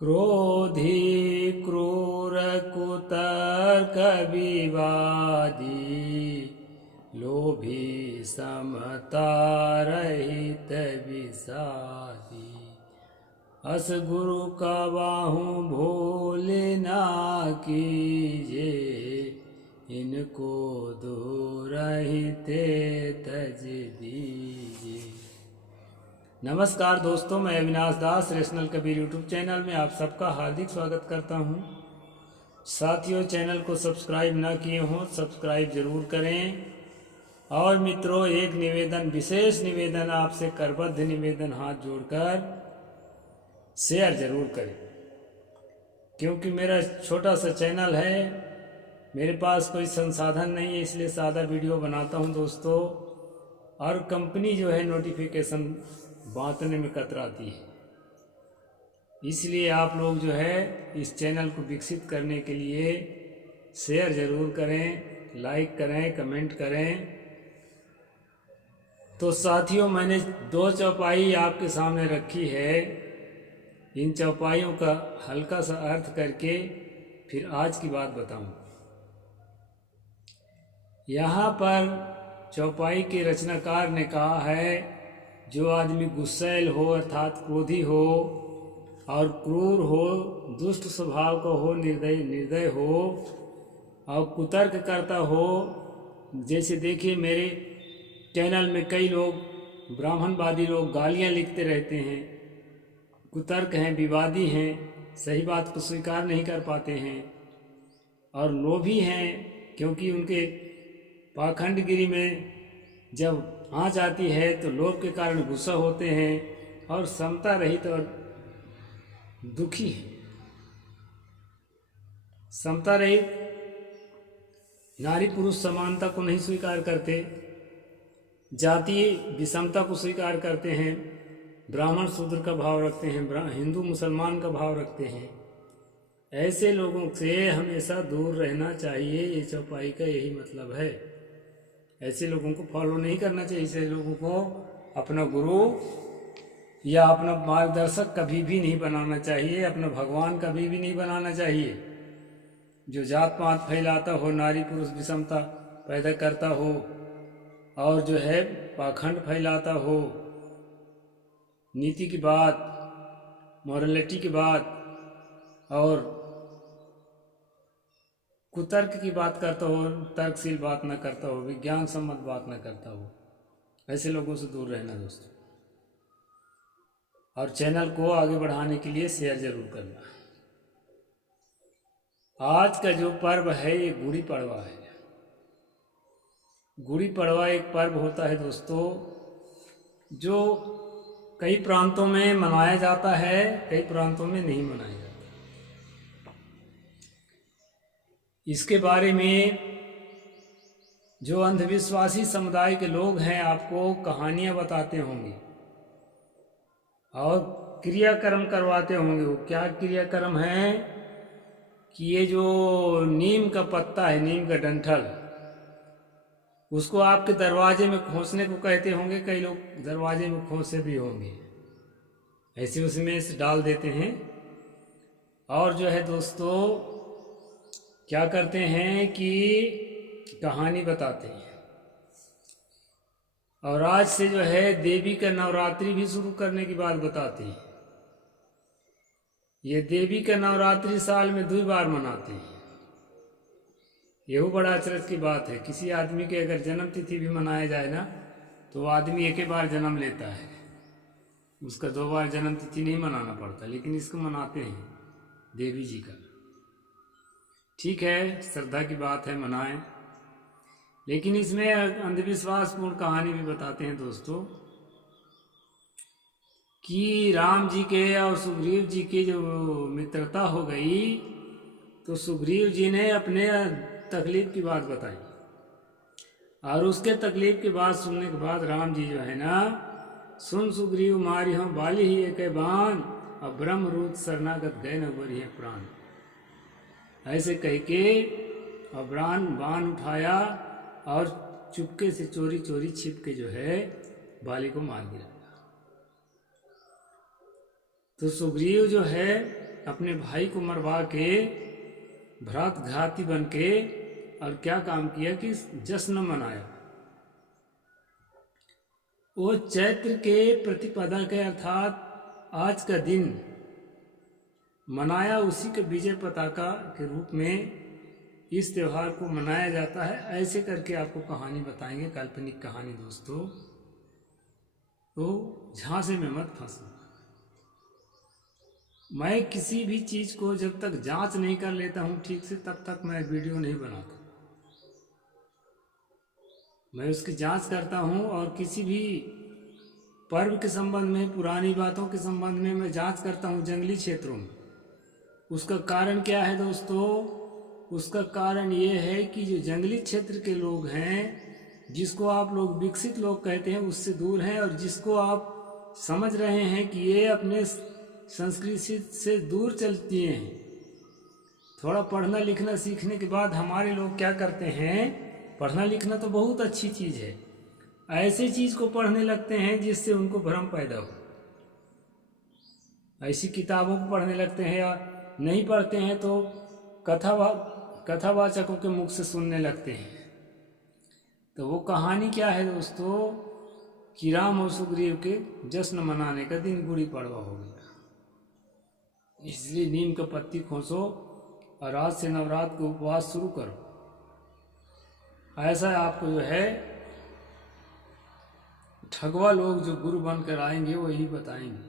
क्रोधी क्रूर कुतर्क विवादी, लोभी समता रहित विषादी। अस गुरु का बाहु भूल ना कीजे, इनको दूर हिते तज दीजिए। नमस्कार दोस्तों, मैं अविनाश दास रेशनल कबीर यूट्यूब चैनल में आप सबका हार्दिक स्वागत करता हूं। साथियों, चैनल को सब्सक्राइब ना किए हों सब्सक्राइब जरूर करें। और मित्रों, एक निवेदन, विशेष निवेदन, आपसे करबद्ध निवेदन, हाथ जोड़कर शेयर जरूर करें, क्योंकि मेरा छोटा सा चैनल है, मेरे पास कोई संसाधन नहीं है, इसलिए सादा वीडियो बनाता हूं दोस्तों। और कंपनी जो है नोटिफिकेशन बांटने में कतराती है, इसलिए आप लोग जो है इस चैनल को विकसित करने के लिए शेयर ज़रूर करें, लाइक करें, कमेंट करें। तो साथियों, मैंने 2 चौपाई आपके सामने रखी है। इन चौपाइयों का हल्का सा अर्थ करके फिर आज की बात बताऊं। यहाँ पर चौपाई के रचनाकार ने कहा है, जो आदमी गुस्सैल हो अर्थात क्रोधी हो और क्रूर हो, दुष्ट स्वभाव का हो, निर्दय हो और कुतर्क करता हो। जैसे देखिए, मेरे चैनल में कई लोग ब्राह्मणवादी लोग गालियाँ लिखते रहते हैं, कुतर्क हैं, विवादी हैं, सही बात को स्वीकार नहीं कर पाते हैं और लोभी हैं, क्योंकि उनके पाखंडगिरी में जब आँच आती है तो लोभ के कारण गुस्सा होते हैं और समता रहित और दुखी है। समता रहित, नारी पुरुष समानता को नहीं स्वीकार करते, जातीय विषमता को स्वीकार करते हैं, ब्राह्मण शूद्र का भाव रखते हैं, हिंदू मुसलमान का भाव रखते हैं। ऐसे लोगों से हमेशा दूर रहना चाहिए। ये चौपाई का यही मतलब है। ऐसे लोगों को फॉलो नहीं करना चाहिए। ऐसे लोगों को अपना गुरु या अपना मार्गदर्शक कभी भी नहीं बनाना चाहिए, अपना भगवान कभी भी नहीं बनाना चाहिए। जो जात पात फैलाता हो, नारी पुरुष विषमता पैदा करता हो और जो है पाखंड फैलाता हो, नीति की बात, मॉरलिटी की बात और कुतर्क की बात करता हो, तर्कशील बात न करता हो, विज्ञान सम्मत बात न करता हो, ऐसे लोगों से दूर रहना दोस्तों। और चैनल को आगे बढ़ाने के लिए शेयर जरूर करना। आज का जो पर्व है ये गुड़ी पड़वा है। गुड़ी पड़वा एक पर्व होता है दोस्तों, जो कई प्रांतों में मनाया जाता है, कई प्रांतों में नहीं मनाया जाता। इसके बारे में जो अंधविश्वासी समुदाय के लोग हैं आपको कहानियां बताते होंगे और क्रियाक्रम करवाते होंगे। वो क्या क्रियाक्रम है कि ये जो नीम का पत्ता है, नीम का डंठल, उसको आपके दरवाजे में खोसने को कहते होंगे। कई लोग दरवाजे में खोसे भी होंगे, ऐसे उसमें से डाल देते हैं और जो है दोस्तों क्या करते हैं कि कहानी बताते हैं। और आज से जो है देवी का नवरात्रि भी शुरू करने की बात बताते हैं। ये देवी का नवरात्रि साल में 2 बार मनाते हैं। यह बड़ा अचरज की बात है। किसी आदमी के अगर जन्म तिथि भी मनाया जाए ना, तो आदमी एक ही बार जन्म लेता है, उसका 2 बार जन्म तिथि नहीं मनाना पड़ता। लेकिन इसको मनाते हैं देवी जी का। ठीक है, श्रद्धा की बात है, मनाएं। लेकिन इसमें अंधविश्वासपूर्ण कहानी भी बताते हैं दोस्तों कि राम जी के और सुग्रीव जी की जो मित्रता हो गई, तो सुग्रीव जी ने अपने तकलीफ की बात बताई और उसके तकलीफ की बात सुनने के बाद राम जी जो है ना, सुन सुग्रीव मारी हम बाली ही एक बान, अब ब्रह्म रूप शरणागत गए न बरी है प्राण। ऐसे कह के और बाण उठाया और चुपके से चोरी चोरी छिप के जो है बाली को मार गिराया। तो सुग्रीव जो है अपने भाई को मरवा के भ्रात घाती बन के और क्या काम किया कि जश्न मनाया। वो चैत्र के प्रतिपदा के अर्थात आज का दिन मनाया, उसी के विजय पताका के रूप में इस त्यौहार को मनाया जाता है। ऐसे करके आपको कहानी बताएंगे, काल्पनिक कहानी दोस्तों, तो झांसे में मत फंसो। मैं किसी भी चीज़ को जब तक जांच नहीं कर लेता हूँ ठीक से, तब तक मैं वीडियो नहीं बनाता। मैं उसकी जांच करता हूँ, और किसी भी पर्व के संबंध में, पुरानी बातों के संबंध में मैं जांच करता हूँ जंगली क्षेत्रों में। उसका कारण क्या है दोस्तों? उसका कारण ये है कि जो जंगली क्षेत्र के लोग हैं, जिसको आप लोग विकसित लोग कहते हैं, उससे दूर हैं, और जिसको आप समझ रहे हैं कि ये अपने संस्कृति से दूर चलती हैं। थोड़ा पढ़ना लिखना सीखने के बाद हमारे लोग क्या करते हैं, पढ़ना लिखना तो बहुत अच्छी चीज़ है, ऐसे चीज़ को पढ़ने लगते हैं जिससे उनको भ्रम पैदा हो। ऐसी किताबों को पढ़ने लगते हैं, या नहीं पढ़ते हैं तो कथावाचकों के मुख से सुनने लगते हैं। तो वो कहानी क्या है दोस्तों, कि राम और सुग्रीव के जश्न मनाने का दिन गुड़ी पड़वा हो गया। इसलिए नीम का पत्ती खोसो और आज से नवरात्र को उपवास शुरू करो। ऐसा आपको जो है ठगवा लोग जो गुरु बनकर आएंगे वही बताएंगे।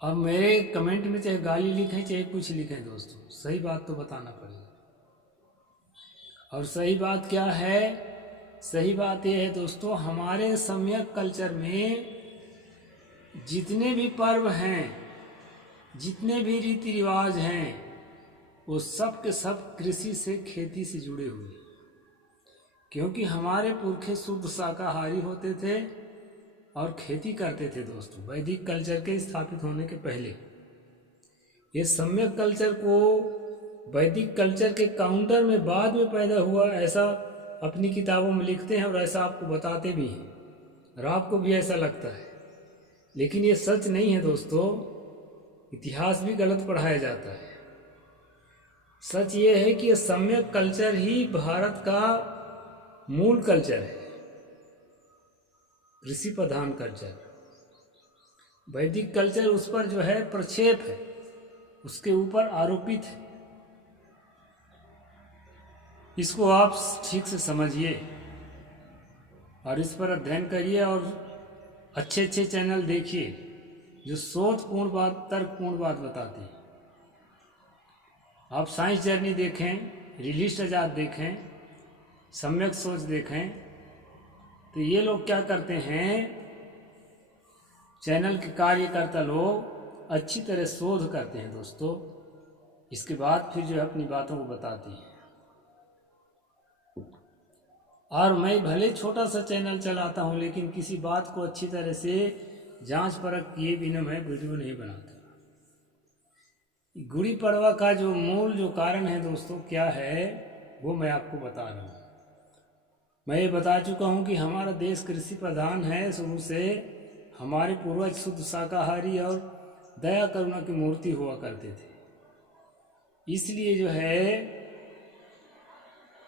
अब मेरे कमेंट में चाहे गाली लिखें चाहे कुछ लिखें दोस्तों, सही बात तो बताना पड़ेगा। और सही बात क्या है? सही बात यह है दोस्तों, हमारे सम्यक कल्चर में जितने भी पर्व हैं, जितने भी रीति रिवाज हैं, वो सब के सब कृषि से, खेती से जुड़े हुए हैं। क्योंकि हमारे पुरखे शुद्ध शाकाहारी होते थे और खेती करते थे दोस्तों, वैदिक कल्चर के स्थापित होने के पहले। ये सम्यक कल्चर को वैदिक कल्चर के काउंटर में बाद में पैदा हुआ, ऐसा अपनी किताबों में लिखते हैं और ऐसा आपको बताते भी हैं, और आपको भी ऐसा लगता है। लेकिन ये सच नहीं है दोस्तों, इतिहास भी गलत पढ़ाया जाता है। सच ये है कि ये सम्यक कल्चर ही भारत का मूल कल्चर है, कृषि प्रधान कल्चर। वैदिक कल्चर उस पर जो है प्रक्षेप है, उसके ऊपर आरोपित है। इसको आप ठीक से समझिए और इस पर अध्ययन करिए, और अच्छे अच्छे चैनल देखिए जो शोधपूर्ण बात, तर्कपूर्ण बात बताते हैं। आप साइंस जर्नी देखें, रिलिस्ट आजाद देखें, सम्यक सोच देखें, तो ये लोग क्या करते हैं, चैनल के कार्यकर्ता लोग अच्छी तरह शोध करते हैं दोस्तों, इसके बाद फिर जो है अपनी बातों को बताते हैं। और मैं भले छोटा सा चैनल चलाता हूँ, लेकिन किसी बात को अच्छी तरह से जांच परख किए बिना मैं वीडियो नहीं बनाता। गुड़ी पड़वा का जो मूल जो कारण है दोस्तों क्या है, वो मैं आपको बता रहा हूँ। मैं ये बता चुका हूँ कि हमारा देश कृषि प्रधान है शुरू से। हमारे पूर्वज शुद्ध शाकाहारी और दया करुणा की मूर्ति हुआ करते थे, इसलिए जो है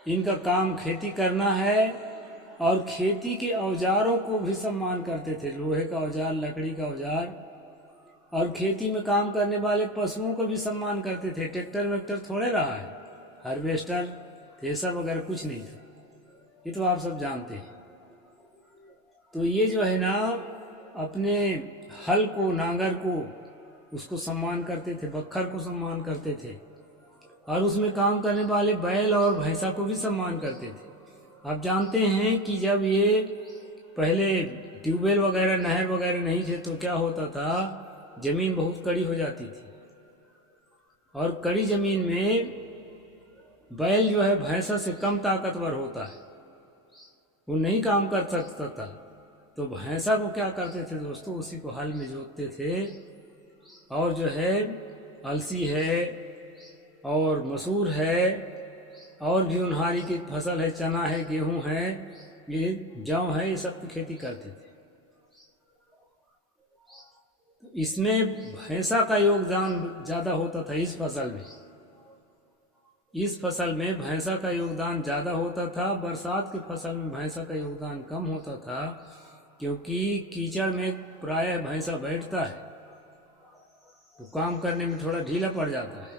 इनका काम खेती करना है, और खेती के औजारों को भी सम्मान करते थे, लोहे का औजार, लकड़ी का औजार, और खेती में काम करने वाले पशुओं को भी सम्मान करते थे। ट्रैक्टर वेक्टर थोड़े रहा है, हार्वेस्टर, थ्रेसर वगैरह कुछ नहीं था, ये तो आप सब जानते हैं। तो ये जो है ना, अपने हल को, नांगर को, उसको सम्मान करते थे, बखर को सम्मान करते थे, और उसमें काम करने वाले बैल और भैंसा को भी सम्मान करते थे। आप जानते हैं कि जब ये पहले ट्यूबवेल वगैरह, नहर वगैरह नहीं थे, तो क्या होता था, ज़मीन बहुत कड़ी हो जाती थी, और कड़ी ज़मीन में बैल जो है भैंसा से कम ताकतवर होता है, वो नहीं काम कर सकता था। तो भैंसा को क्या करते थे दोस्तों, उसी को हल में जोतते थे, और जो है अलसी है और मसूर है, और भी उन्हारी की फसल है, चना है, गेहूं है, ये जौ है, ये सब की खेती करते थे। तो इसमें भैंसा का योगदान ज़्यादा होता था। इस फसल में भैंसा का योगदान ज़्यादा होता था। बरसात की फसल में भैंसा का योगदान कम होता था, क्योंकि कीचड़ में प्रायः भैंसा बैठता है तो काम करने में थोड़ा ढीला पड़ जाता है।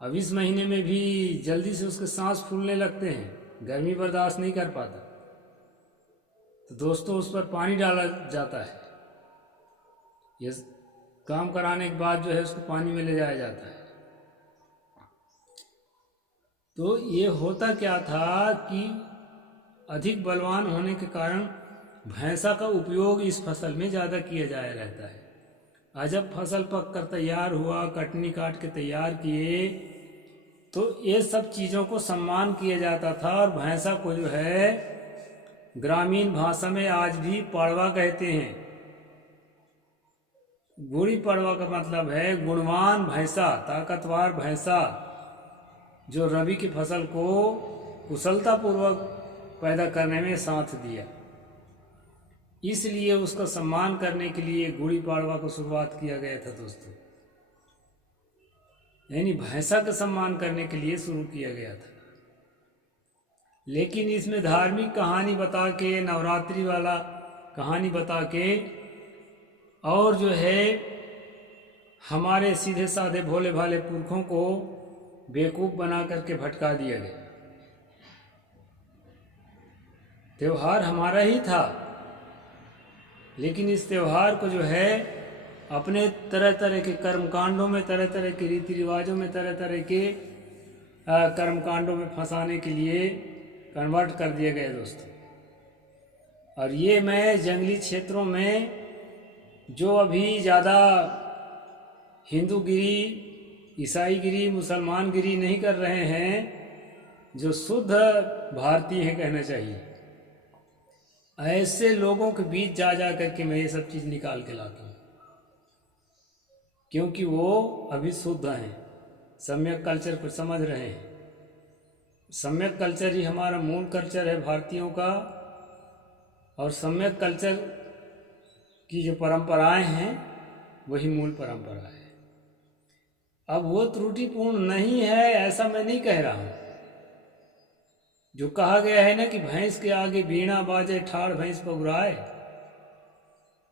अब इस महीने में भी जल्दी से उसके सांस फूलने लगते हैं, गर्मी बर्दाश्त नहीं कर पाता, तो दोस्तों उस पर पानी डाला जाता है। ये काम कराने के बाद जो है उसको पानी में ले जाया जाता है। तो ये होता क्या था कि अधिक बलवान होने के कारण भैंसा का उपयोग इस फसल में ज़्यादा किया जाया रहता है। आज जब फसल पक कर तैयार हुआ, कटनी काट के तैयार किए, तो ये सब चीज़ों को सम्मान किया जाता था। और भैंसा को जो है ग्रामीण भाषा में आज भी पाड़वा कहते हैं। गुड़ी पाड़वा का मतलब है गुणवान भैंसा, ताकतवर भैंसा, जो रबी की फसल को कुशलतापूर्वक पैदा करने में साथ दिया। इसलिए उसका सम्मान करने के लिए गुड़ी पाड़वा को शुरुआत किया गया था दोस्तों, यानी भैंसा का सम्मान करने के लिए शुरू किया गया था। लेकिन इसमें धार्मिक कहानी बता के, नवरात्रि वाला कहानी बता के, और जो है हमारे सीधे साधे भोले भाले पुरखों को बेवकूफ़ बना करके भटका दिया गया। त्योहार हमारा ही था, लेकिन इस त्योहार को जो है अपने तरह तरह के कर्मकांडों में, तरह तरह के रीति रिवाजों में, तरह तरह के कर्मकांडों में फंसाने के लिए कन्वर्ट कर दिए गए दोस्तों। और ये मैं जंगली क्षेत्रों में जो अभी ज़्यादा हिंदूगिरी, ईसाईगिरी, मुसलमानगिरी नहीं कर रहे हैं, जो शुद्ध भारतीय हैं कहना चाहिए, ऐसे लोगों के बीच जा जा करके मैं ये सब चीज़ निकाल के लाता हूँ, क्योंकि वो अभी शुद्ध हैं, सम्यक कल्चर को समझ रहे हैं। सम्यक कल्चर ही हमारा मूल कल्चर है भारतीयों का, और सम्यक कल्चर की जो परंपराएं हैं वही मूल परंपरा है। अब वो त्रुटिपूर्ण नहीं है ऐसा मैं नहीं कह रहा हूँ। जो कहा गया है ना कि भैंस के आगे बीणा बाजे ठाड़ भैंस पगुराए,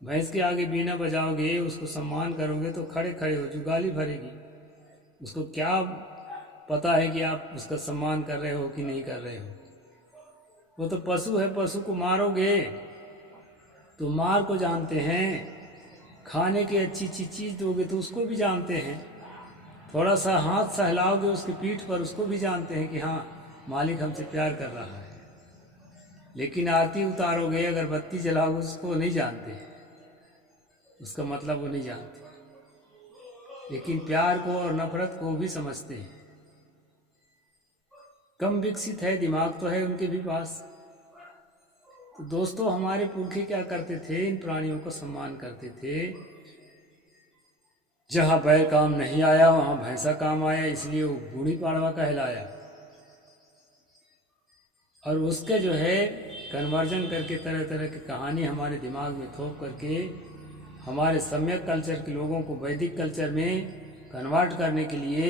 भैंस के आगे बीणा बजाओगे, उसको सम्मान करोगे तो खड़े खड़े हो जुगाली भरेगी। उसको क्या पता है कि आप उसका सम्मान कर रहे हो कि नहीं कर रहे हो। वो तो पशु है, पशु को मारोगे तो मार को जानते हैं, खाने की अच्छी अच्छी चीज़ दोगे तो उसको भी जानते हैं, थोड़ा सा हाथ सहलाओगे उसकी पीठ पर, उसको भी जानते हैं कि हाँ मालिक हमसे प्यार कर रहा है। लेकिन आरती उतारोगे, अगर बत्ती जलाओगे, उसको नहीं जानते, उसका मतलब वो नहीं जानते। लेकिन प्यार को और नफरत को भी समझते हैं। कम विकसित है, दिमाग तो है उनके भी पास। तो दोस्तों हमारे पुरखे क्या करते थे, इन प्राणियों को सम्मान करते थे। जहाँ बैल काम नहीं आया वहाँ भैंसा काम आया, इसलिए वो गुड़ी पाड़वा कहलाया। और उसके जो है कन्वर्जन करके तरह तरह की कहानी हमारे दिमाग में थोप करके हमारे सम्यक कल्चर के लोगों को वैदिक कल्चर में कन्वर्ट करने के लिए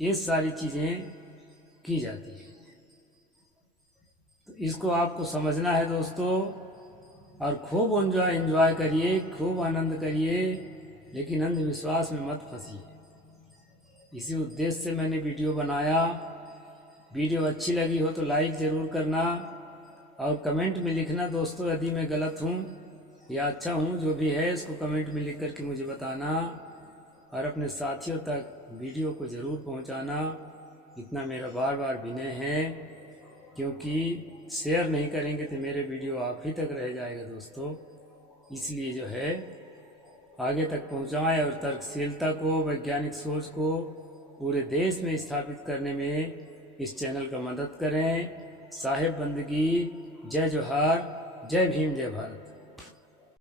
ये सारी चीज़ें की जाती है। तो इसको आपको समझना है दोस्तों, और खूब एंजॉय करिए, खूब आनंद करिए, लेकिन अंधविश्वास में मत फंसिए। इसी उद्देश्य से मैंने वीडियो बनाया। वीडियो अच्छी लगी हो तो लाइक ज़रूर करना, और कमेंट में लिखना दोस्तों यदि मैं गलत हूँ या अच्छा हूँ, जो भी है इसको कमेंट में लिख करके मुझे बताना, और अपने साथियों तक वीडियो को ज़रूर पहुँचाना। इतना मेरा बार बार विनय है, क्योंकि शेयर नहीं करेंगे तो मेरे वीडियो आप ही तक रह जाएगा दोस्तों। इसलिए जो है आगे तक पहुँचाएँ, और तर्कशीलता को, वैज्ञानिक सोच को पूरे देश में स्थापित करने में इस चैनल का मदद करें। साहेब बंदगी, जय जोहार, जय भीम, जय भारत।